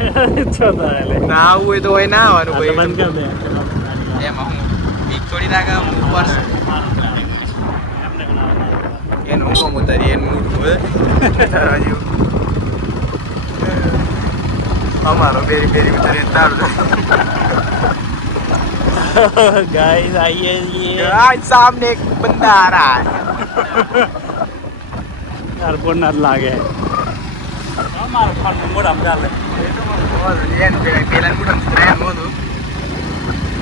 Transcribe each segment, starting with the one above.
ના આવું હોય તો હોય ના આવવાનું કોઈ બંધ કર દે એમાં હું બીક થોડી રાખે ઉપર એનું હું ઉતારી એનું મોટું અમારો બેરી બેરી ઉતારી તારું गाइस आइए ये आज सामने एक बंदा आ रहा है यार बोनर लागे हमारा फल मोड़ा हम डाल પેલા મોટો ટ્રેન મોટું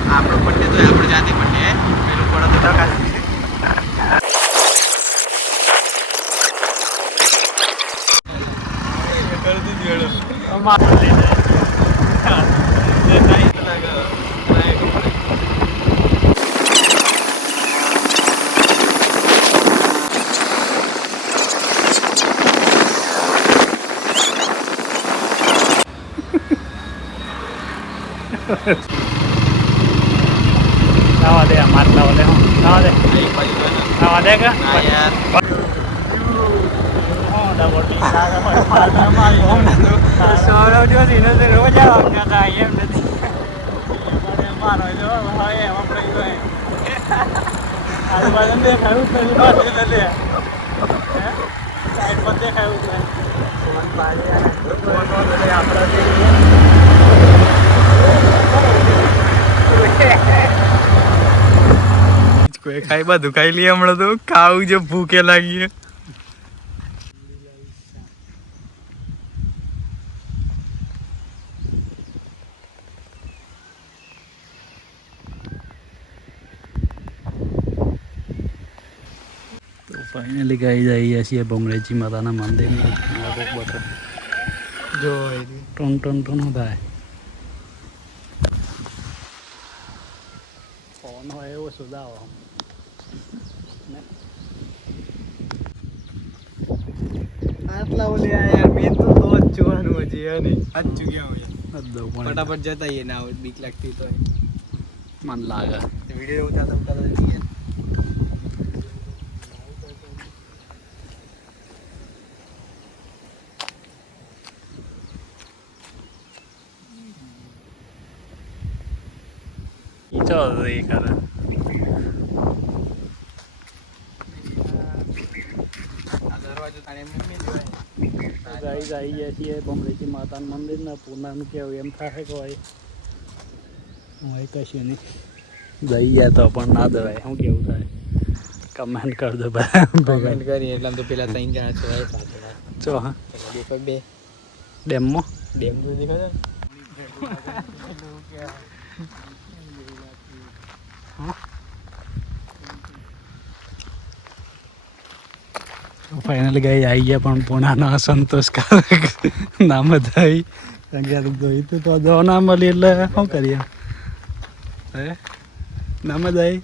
આપણો પટ્ટે તો આપણે જાતે પટ્ટે પેલું પડો તો ટકા કરી દીધી વેળો हमारा ले नावा दे हमारे नावा दे नावा दे नावा दे का યાર डबल टी लागा मारना मारी हम सोरो जो सीनो से रोज आव का एम નથી મારો જો હવે એમ પડી ગયો આજુબાજુ દેખાયું જ નથી બાજુ નથી સાઈડ પર દેખાયું છે ફોન પાડી અને ફોન આપણા કોઈ ખાઈ બધું ખાઈ લઈએ હમણાં તો ખાવું જો ભૂખે લાગી तो फाइनली गाइस आई ऐसी बमरेजी माता ना मंदिर में बता જો टन टन टन होता है फोन है वो सुधाओ આટલા ઓલે આ યાર મેં તો જ જોવાનું હજી હે નહીં આજ ચૂક્યા હોય ફટાફટ જતા આવીએ ના હોય બીક લાગતી તો मन लागा વિડીયો ઉતારતા જઈએ चल रही कर દરવાજો તાણે મમ્મી જોવાય गाइस आई ऐसी है बमरेजी माता मंदिर ना पूना નું કેવું એમ થાય કે ભાઈ હું કશું નહીં જઈએ તો પણ ના દેવાય શું કેવું થાય કમેન્ટ કરજો ભાઈ કમેન્ટ કરી એટલે તો પેલા 3 જણા છે ભાઈ પાછળ ચો હા દેખો બે ડેમમાં ડેમ તો દેખો फाइनली गई आई है पण पुणा ना संतोषकारक नाम થઈ કારણ કે જોઈ તો જો ના મળી એટલે શું કરીએ હે નામ જ આવી